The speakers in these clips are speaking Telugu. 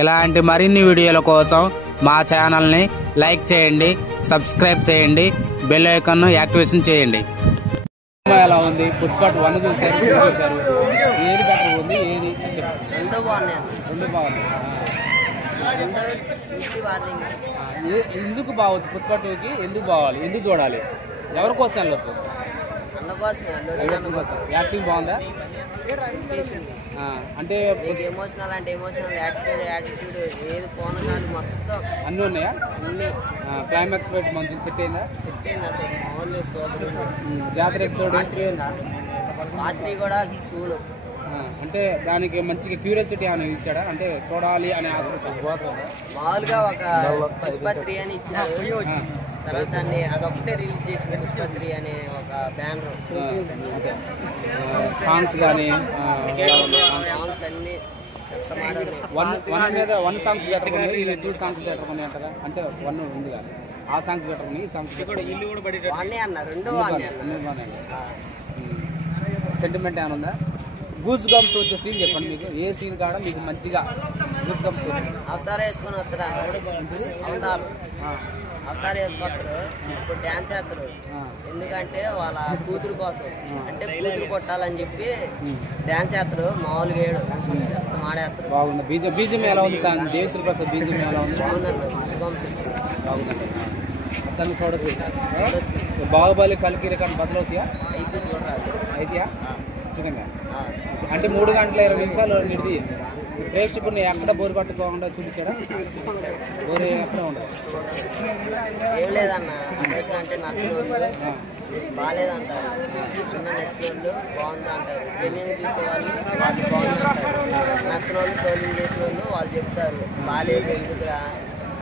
ఇలాంటి మరిన్ని వీడియోల కోసం మా ఛానల్ని లైక్ చేయండి, సబ్స్క్రైబ్ చేయండి, బెల్ ఐకాన్ను యాక్టివేషన్ చేయండి. ఎలా ఉంది? పుష్ప 1 చూసారు, ఏది బెటర్ ఉంది? ఏది? రెండు బాగున్నాయి. ఎందుకు బాగొచ్చు? పుష్ప 2కి ఎందుకు బావాలి? ఎందుకు చూడాలి? ఎవరి కోసం వెళ్ళొచ్చు? యాక్టింగ్ బాగుందా? అంటే ఎమోషనల్ అంటే ఎమోషనల్, యాటిట్యూడ్ ఏది పోనగాలి మొత్తం అన్నీ ఉన్నాయా? క్లైమాక్స్ పెట్టి మంచి సెట్ అయిందా? జాతర ఎపిసోడ్ రాత్రి కూడా సూలు అంటే దానికి మంచిగా క్యూరియాసిటీ అని ఇచ్చాడా? అంటే చూడాలి అని ఆశ మామూలుగా ఒక పుష్ప 3 అని ఇచ్చాడు. తర్వాత అదొక్కటే రిలీజ్ చేసిన పుష్ప 3 అనే ఒక బ్యానర్. సాంగ్స్ కానీ సాంగ్స్ అన్ని వన్ సాంగ్స్ బెటర్ ఉన్నాయి, 2 సాంగ్స్ బెటర్ ఉన్నాయి అంటారా? అంటే 1 ఉంది కదా, ఆ సాంగ్స్ బెటర్ ఉన్నాయి, ఈ సాంగ్స్ బాగున్నాయి అన్న. రెండు బాగున్నాయి. సెంటిమెంట్ ఏమైనా ఉందా? గూస్ గంప్స్ వచ్చే సీన్ చెప్పండి. మీకు ఏ సీన్ కాడ మీకు మంచిగా గూస్ గంప్స్? అవతారం వేసుకొని వస్తారా? అవతారం వేసుకొస్తారు, ఇప్పుడు డ్యాన్స్ వేస్తారు. ఎందుకంటే వాళ్ళ కూతురు కోసం, అంటే కూతురు కొట్టాలని చెప్పి డ్యాన్స్ వేస్తారు. మామూలుగా ఏడు మాడేస్తారు. బాగుంది. బీజం ఎలా ఉంది? దేవశ్రీ ప్రసాద్ బీజం ఎలా ఉంది? బాగుందండి. బాగుందండి. మొత్తాన్ని చూడచ్చు. బాహుబలి కలికి రికార్డు బదులవుతాయా? అయితే చూడరాదు. అయితేయా? ఖచ్చితంగా. అంటే 3 గంటల 20 నిమిషాలు నిడిది ప్రేక్షకుడిని ఎక్కడ బోరు పట్టుకోకుండా చూపించారా? బోరు ఎక్కడ ఉండదు. ఏం లేదన్న, అంటే నచ్చిన వాళ్ళు బాగాలేదంటారు, చిన్న నచ్చిన వాళ్ళు బాగుంది అంటారు, పెళ్ళిని చూసేవాళ్ళు వాళ్ళు బాగుంది అంటారు, నచ్చిన వాళ్ళు ట్రోలింగ్ చేసిన వాళ్ళు వాళ్ళు చెప్తారు బాగాలేదు ఎందుకురా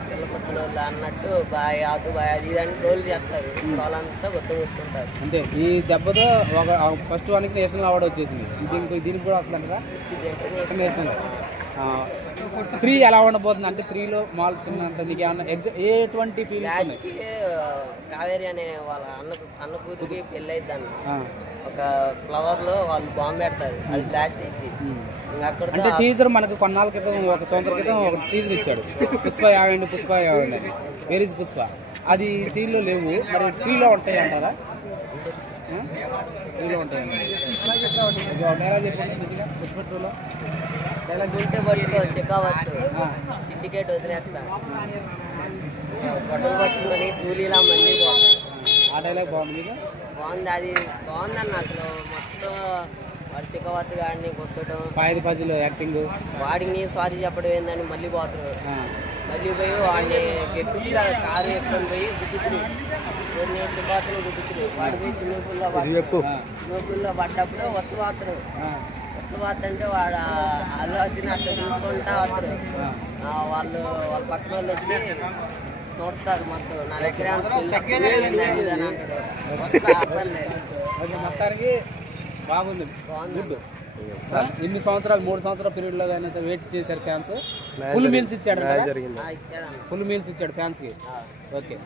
పిల్లపత్తుల వాళ్ళు అన్నట్టు బాయ్ ఆకు బాయ్ అది అని ట్రోల్ చేస్తారు. వాళ్ళంతా గుర్తు చూసుకుంటారు. అంటే ఈ దెబ్బతో ఫస్ట్ 1కి నేషనల్ అవార్డు వచ్చేసింది. దీనికి కూడా వస్తుంది అంటారా? నేషనల్ 3 ఎలా ఉండబోతుంది? అంటే 3లో మాల్ చిన్న నీకు ఏమన్నా ఎటువంటి ఫీలింగ్స్? కావేరి అనే వాళ్ళ అన్న కూతురికి పెళ్ళి అయిద్దాన్ని ఒక ఫ్లవర్ లో వాళ్ళు బాంబు పెడతారు, అది బ్లాస్ట్ అయింది. అంటే టీజర్ మనకు కొన్నాళ్ళ క్రితం, 1 సంవత్సరం క్రితం ఒక టీజర్ ఇచ్చాడు, పుష్ప 50 పుష్ప 50 అని. Where is Pushpa? అది 3లో లేవు, మరి 3లో ఉంటాయి అంటారా? 3లో ఉంటాయి. డైలాగ్ చెప్పండి పుష్ప 2లో. డైలాగ్ ఉంటే పట్టుకో షెకావత్తు, సిండికేట్ వదిలేస్తా, బట్టలు పట్టుకొని కూలీలా మళ్ళీ పోతాయి. ఆ డైలాగ్ బాగుంది. బాగుంది, అది బాగుందన్న. అసలు మొత్తం వాడు షెకావత్తు గాడిని కొట్టడం, పజిలో యాక్టింగ్, వాడికి సారీ చెప్పడం ఏందని మళ్ళీ పోతారు. మళ్ళీ పోయి వాడిని గట్టిగా కారు వేసుకొని పోయి గుద్దుతురు, కొన్ని షెకావత్తులు గుద్దుతురు. వాడు పోయి స్విమ్మింగ్ పూల్లో పడ్డప్పుడు వచ్చి అంటే వాడు అల్లు అర్జున్ అట్లా చూసుకుంటా వస్తారు. వాళ్ళ పక్కన వాళ్ళు వచ్చి చూడతారు మొత్తం, నా దగ్గర అంటాడు. మొత్తానికి బాగుంది. ఎన్ని సంవత్సరాలు, 3 సంవత్సరాల పీరియడ్ లో వెయిట్ చేశారు ఫ్యాన్స్. ఫుల్ మీల్స్ ఇచ్చాడు, ఫుల్ మీల్స్ ఇచ్చాడు ఫ్యాన్స్ కి. ఓకే.